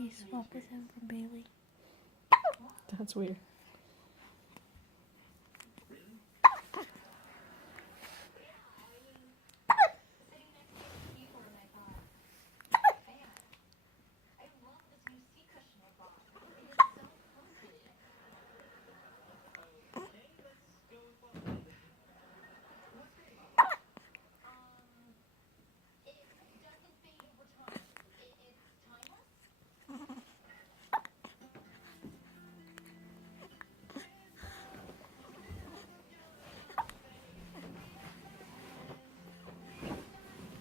He swap with him from Bailey. That's weird.